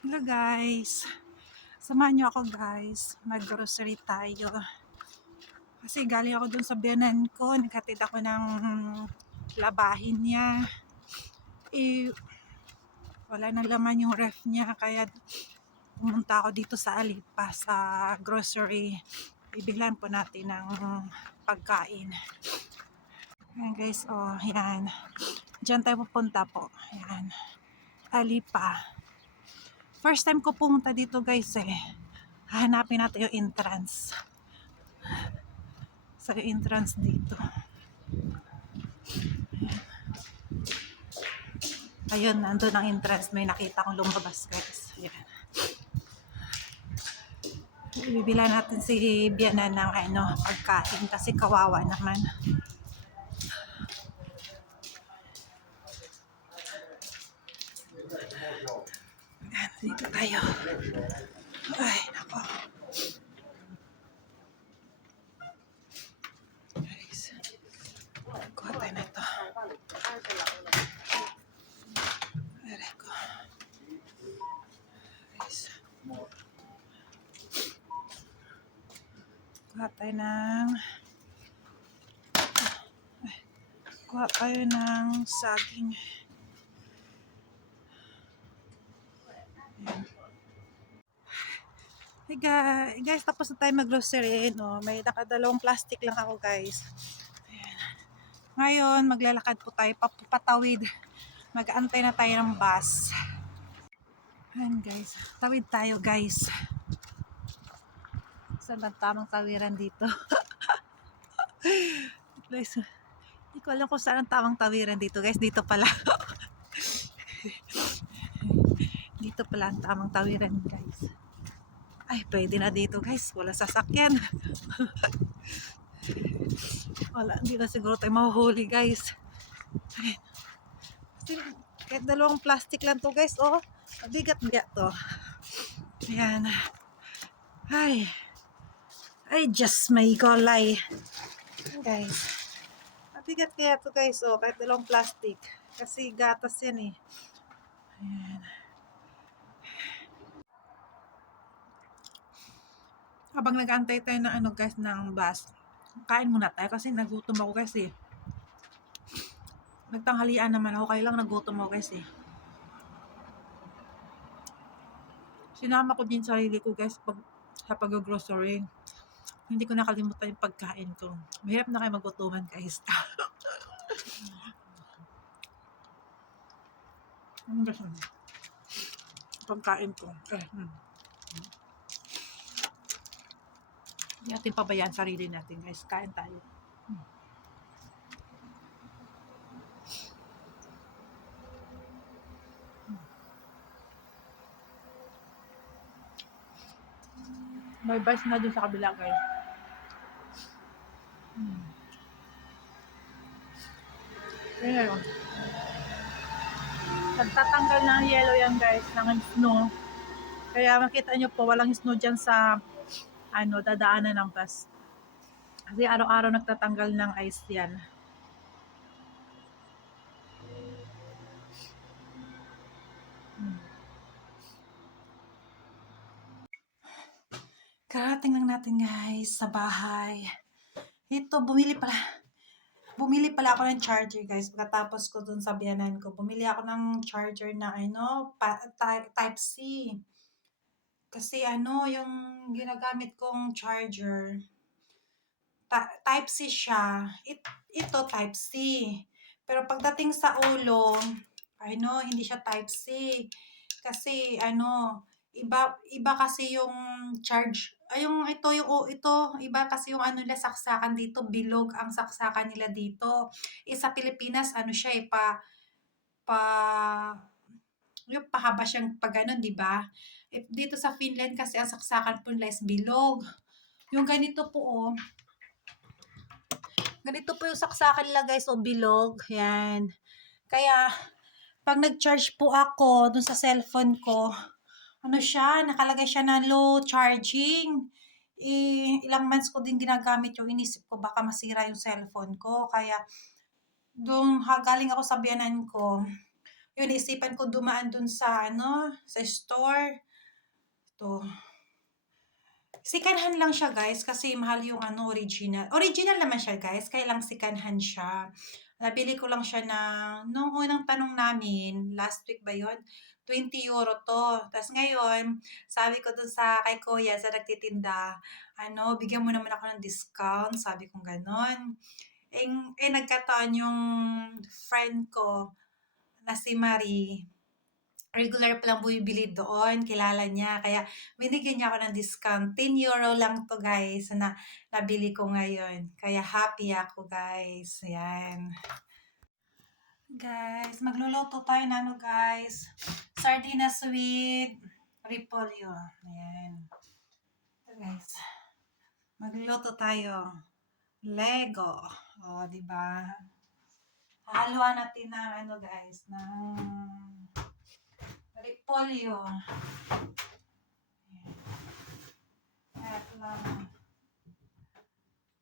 Hello guys, samahan niyo ako guys, mag-grocery tayo. Kasi galing ako dun sa biyanan ko, naghatid ako ng labahin niya. Wala nang laman yung ref niya, kaya pumunta ako dito sa Alipa, sa grocery. Bibilhan po natin ng pagkain. Ayan guys, yan. Diyan tayo pupunta po. Ayan, Alipa. First time ko pumunta dito guys Hahanapin natin yung entrance. Sa entrance dito. Ayun, nandun ang entrance. May nakita kong lumabas guys. Ayan. Ibibila natin si Biana ng pagkain kasi kawawa naman. Ayan, dito tayo. Ay, nako. Guys, kuha tayo na ito. Aray ko. Guys. Kuha tayo ng saging. Ayan. Hey guys, tapos na tayo mag-grocery. No? May nakadalawang plastic lang ako guys. Ayan. Ngayon, maglalakad po tayo papatawid. Mag-aantay na tayo ng bus. Ayan guys, tawid tayo guys. Saan ba tamang tawiran dito? Guys, hindi ko alam kung saan ang tamang tawiran dito guys. Dito pala. Dito pala ang tamang tawiran guys. Ay, pwede na dito guys. Wala sasakyan. Wala, hindi na siguro tayo mahuhuli guys. Ay, kahit dalawang plastic lang to guys. Oh, bigat-bigat to. Ayan. Ay, just may golay. Guys, mabigat kaya to guys. Oh, kahit dalawang plastic. Kasi gatas yan eh. Ayan. Habang nag-aantay tayo ng guys, ng bus, kain muna tayo kasi nagutom ako guys eh. Nagtanghalian naman ako, kaya lang nagutom ako guys eh. Sinama ko din sarili ko guys sa pag-grocery. Hindi ko nakalimutan yung pagkain ko. Mahirap na kayo magutuman guys. Ano ba siya? Pagkain ko. Hindi natin pabayaan sarili natin guys. Kain tayo. May bus na dun sa kabila guys. Ayan yun. Nagtatanggal ng yellow yan guys, ng snow. Kaya makita nyo po, walang snow dyan sa dadaanan ng bus. Kasi araw-araw nagtatanggal ng ice yan. Karating lang natin guys sa bahay. Ito, bumili pala ako ng charger guys. Pagkatapos ko dun sa biyanan ko, bumili ako ng charger na type C. Kasi yung ginagamit kong charger, type C siya. Ito type C. Pero pagdating sa ulo, hindi siya type C. Kasi iba kasi yung charge. Ito iba kasi yung nila saksakan dito, bilog ang saksakan nila dito. Sa Pilipinas siya pa yung pahaba siyang di ba? Dito sa Finland kasi ang saksakan po nila is bilog. Yung ganito po ganito po yung saksakan nila guys, bilog. Yan. Kaya pag nag-charge po ako dun sa cellphone ko, nakalagay siya na low charging. Ilang months ko din ginagamit yung inisip ko baka masira yung cellphone ko. Kaya galing ako sa biyanan ko, Yun, isipan ko dumaan dun sa, sa store. Ito. Sikanhan lang siya guys kasi mahal yung original. Original naman siya guys, kaya lang sikanhan siya. Nabili ko lang siya na nung unang tanong namin, last week ba yun? 20 euro to. Tapos ngayon, sabi ko dun sa kay kuya sa nagtitinda, bigyan mo naman ako ng discount, sabi kong ganon. Nagkataon yung friend ko na si Marie, regular palang bumibili doon, kilala niya. Kaya binigyan niya ako ng discount. 10 euro lang to guys na nabili ko ngayon. Kaya happy ako guys. Ayan. Guys, magluluto tayo na guys. Sardinas with repolyo. Ayan. Ito guys. Magluluto tayo. Lego. O, diba? Haluan natin ng guys, ng repolyo. At lang.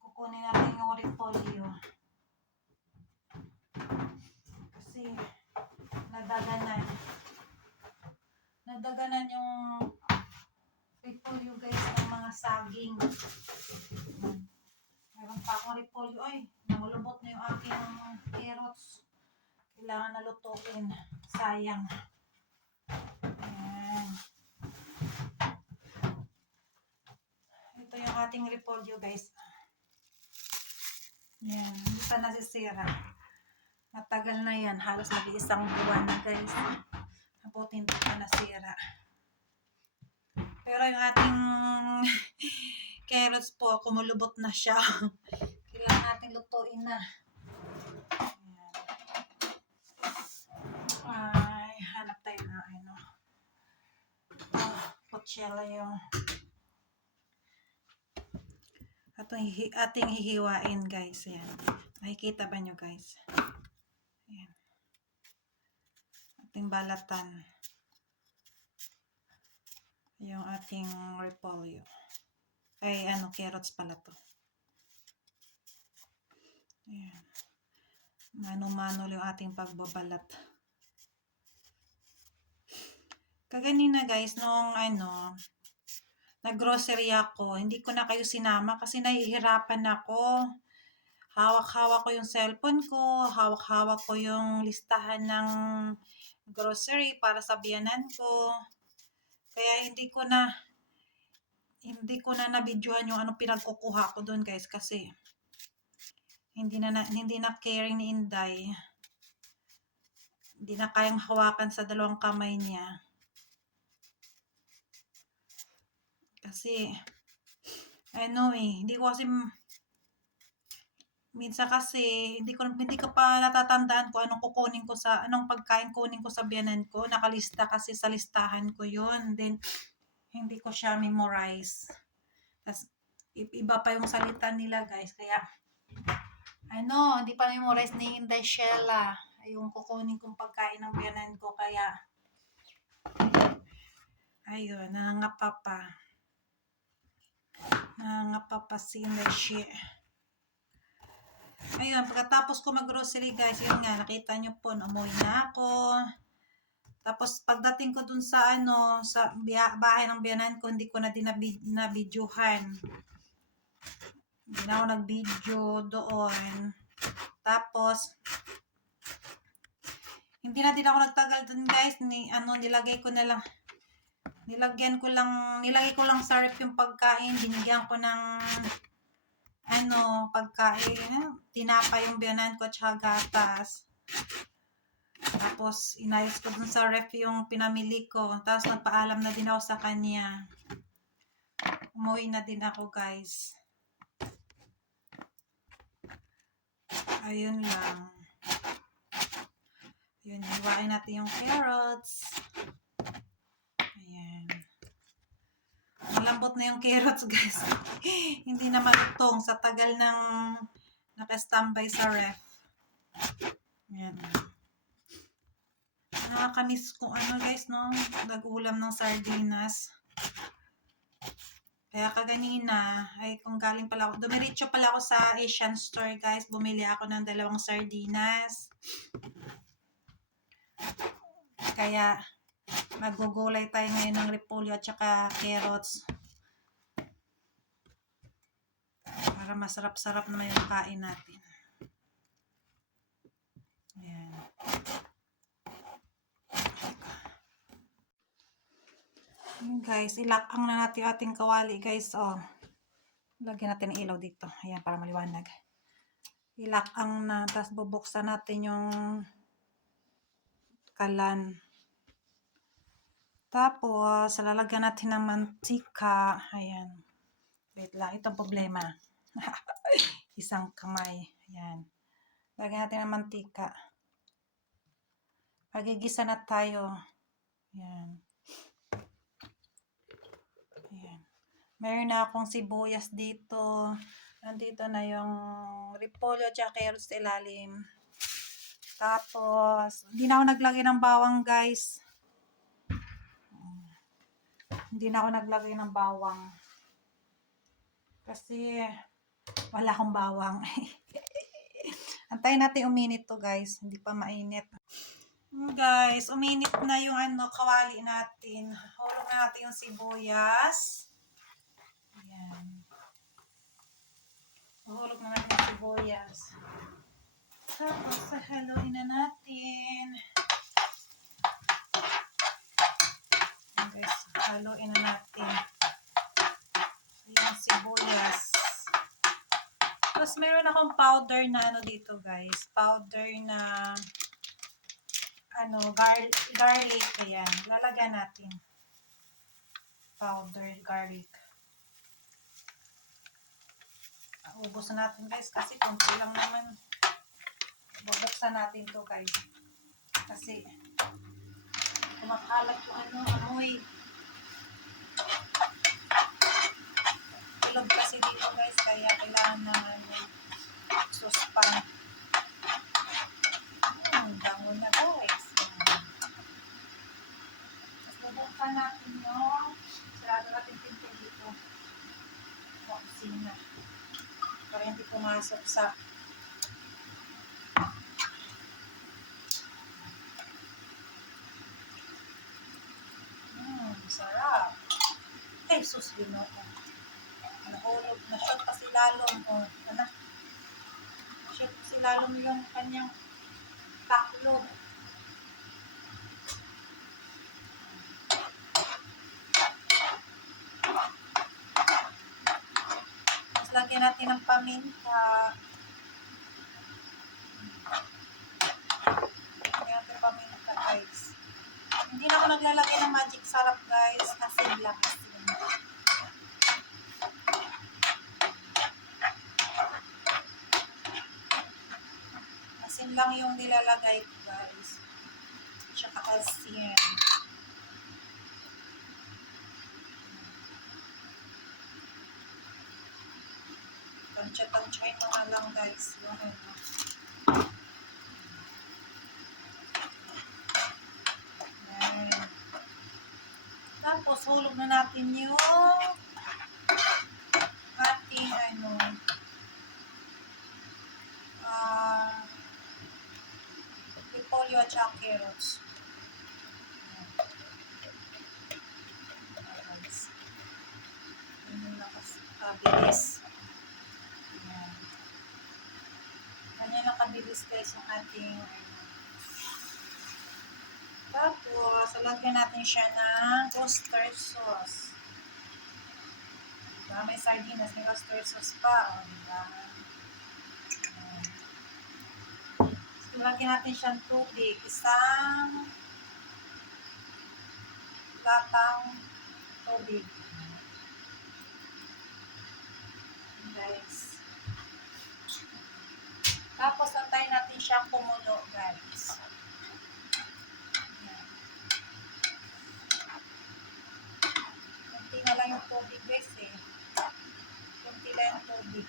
Kukunin natin yung repolyo. Kasi nadaganan. Nadaganan yung repolyo guys ng mga saging. Meron pa akong repolyo. Ay, namulubot na yung aking carrots. Kailangan na lutuin. Sayang. Ayan. Ito yung ating repolyo guys. Ayan, hindi pa nasisira. Matagal na yan. Halos mag-iisang buwan na guys. Nabuti hindi pa nasira. Pero yung ating carrots po, kumulubot na siya. Kailangan natin lutuin na. Ayan. Ay, hanap tayo na kutsela yung ating hihiwain guys. Ayan. Nakikita ba nyo guys? Ayan. Ating balatan. Yung ating repolyo. Ay, carrots pala to. Ayan. Mano-mano yung ating pagbabalat. Kaganina guys, nung nag-grocery ako, hindi ko na kayo sinama kasi nahihirapan ako. Hawak-hawak ko yung cellphone ko, hawak-hawak ko yung listahan ng grocery para sa biyanan ko. Kaya hindi ko na na-videohan yung pinagkukuha ko doon guys kasi hindi na caring ni Inday. Hindi na kayang hawakan sa dalawang kamay niya. Kasi hindi ko kasi minsan kasi hindi ko pa natatandaan kung anong pagkain kunin ko sa biyanan ko. Nakalista kasi sa listahan ko 'yun. Then hindi ko siya memorize. Tas iba pa yung salita nila, guys. Kaya hindi pa memorize ni Inday Shella yung kukunin kong pagkain ng biyanan ko. Kaya ayun, nangangapa si Inday Shella. Ayun, pagkatapos ko mag-grocery guys, yun nga, nakita nyo po, umuwi na ako. Tapos pagdating ko dun sa sa bahay ng biyanan ko, hindi ko na din na-videohan. Hindi na ako nag-video doon. Tapos, hindi na din ako nagtagal dun guys, nilagay ko lang sa ref yung pagkain, binigyan ko ng pagkain, tinapay yung biyanan ko at saka gatas. Tapos, inayos ko dun sa ref yung pinamili ko. Tapos, nagpaalam na din ako sa kanya. Umuwi na din ako, guys. Ayun lang. Ayun, hiwain natin yung carrots. Ayan. Malambot na yung carrots, guys. Hindi na malutong sa tagal ng naka-standby sa ref. Ayan. Nakakamiss kung guys, no? Nag-ulam ng sardinas. Kaya kaganina, kung galing pala ako, dumiretso pala ako sa Asian store, guys. Bumili ako ng 2 sardinas. Kaya magugulay tayo ngayon ng repolyo at saka carrots. Para masarap-sarap na yung kain natin. Ayan. Ayan guys, ilakang na natin yung ating kawali guys. Oh. Lagyan natin ng ilaw dito. Ayan, para maliwanag. Ilakang na, tapos bubuksan natin yung kalan. Tapos, lalagyan natin ng mantika. Ayan. Wait lang, itong problema. Isang kamay. Ayan. Lagyan natin ng mantika. Pagigisa na tayo. Ayan. Ayan. Meron na akong sibuyas dito. Nandito na yung repolyo at carrots sa ilalim. Tapos, hindi na ako naglagay ng bawang guys. Hindi na ako naglagay ng bawang. Kasi, wala akong bawang. Antayin natin uminit to guys. Hindi pa mainit. Guys, uminit na yung kawali natin. Hulog na natin yung sibuyas. Ayan. Hulog na natin yung sibuyas. Tapos, haluin na natin. Ayan guys, haluin na natin. Ayan, sibuyas. Tapos, meron akong powder na dito guys. Powder na garlic. Ayan, lalagyan natin. Powder garlic. Ubos na natin guys kasi kunti lang naman. Bubuksan natin to guys. Kasi kumakalat yung amoy. Ilog kasi dito guys, kaya kailangan ng suspan. Bango na guys. Tapos bubuksan natin yung sarado natin pinto dito. Kusina. Para hindi pumasok sa sarap. Ay, sus, Ginoo. Nahulog. Na-shot pa si Lalong. Na-shot pa si Lalong yung kanyang taklo. Tapos lagyan natin ng paminta. Lagyan natin ng paminta, guys. Hindi na ako naglalagay ng magic sarap, guys. Asin lang. Asin lang yung nilalagay ko, guys. Tsaka asin. Tansya-tansyahin mo na lang, guys. Ayan. Tapos, hulog na natin yung ating repolyo at carrots. Ganyan lang kabilis. Ganyan lang kabilis guys yung ating tapos, lagyan natin siya ng oyster sauce. Diba? May sardinas, may oyster sauce pa. O, diba? Lagyan natin siyang tubig. Isang latang tubig. Guys. Tapos, antayin natin siyang kumulo, guys. Kunti na lang yung tubig, guys, eh. Kunti lang yung tubig.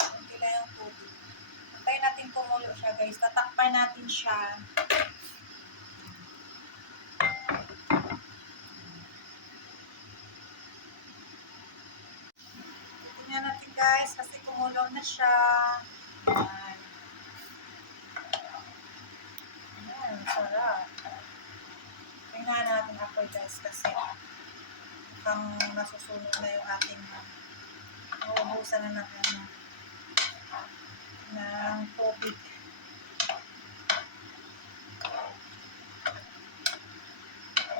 Kunti lang yung tubig. Antayin natin kumulo siya, guys. Tatakpan natin siya. Tingnan natin guys, kasi na siya. Ayan. Ayan, sarap. Tingnan natin ako guys kasi mukhang nasusunog na yung ating nauubusan na ng tubig.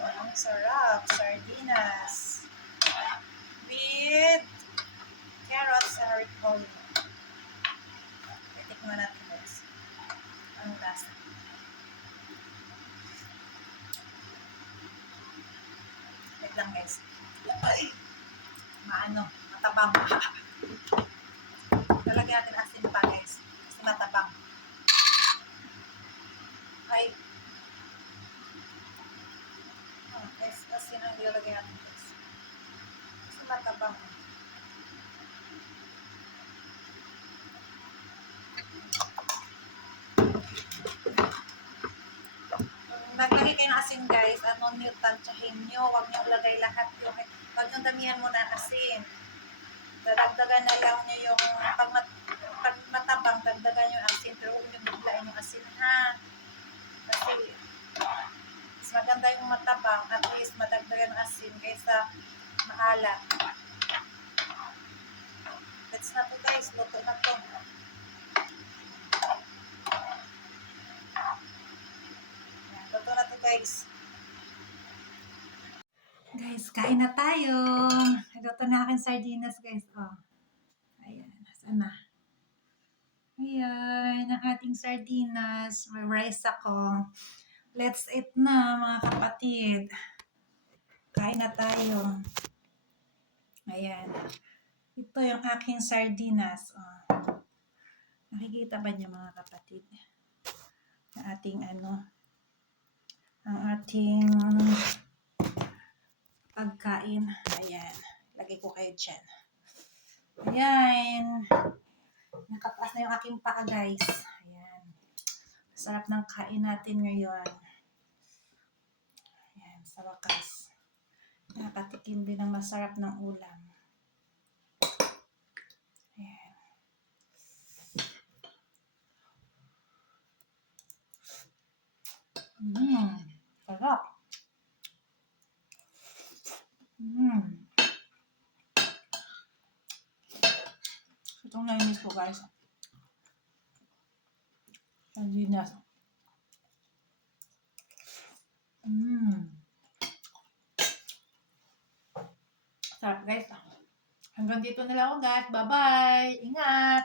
Ang sarap, sardinas with carrots and repolyo. Titikman natin guys. Anong lasa? Wait lang guys. Ay! Matabang. Talagyan natin asin pa guys. Kasi matabang. Ay. Guys, asin ang ilalagay natin guys. Kasi matabang. Maglagay kayo ng asin guys, tansyahin nyo, huwag nyo ilagay lahat yung, huwag nyo damihan mo na asin. Dadagdagan na lang nyo yung, pag matabang, dagdagan nyo yung asin, pero huwag nyo biglain yung asin ha. Kasi, mas maganda yung matabang, at least madagdagan ng asin kaysa maalat. That's na to guys, luto na to. Luto na to guys. Guys, kain na tayo. Luto na aking sardinas guys. Oh. Ayan, saan na? Ayan, ang ating sardinas. May rice ako. Let's eat na mga kapatid. Kain na tayo. Ayan. Ito yung aking sardinas. Oh. Nakikita ba niyo mga kapatid? Ang ating ang ating pagkain. Ayan. Lagay ko kayo dyan. Ayan. Nakataas na yung aking paa guys. Ayan. Sarap ng kain natin ngayon. Ayan. Sa wakas. Nakatikim din ng masarap ng ulam. Ayan. Sarap. Itong nainis ko guys. Sardinas. Sarap guys. Hanggang dito na lang ako guys. Bye-bye. Ingat.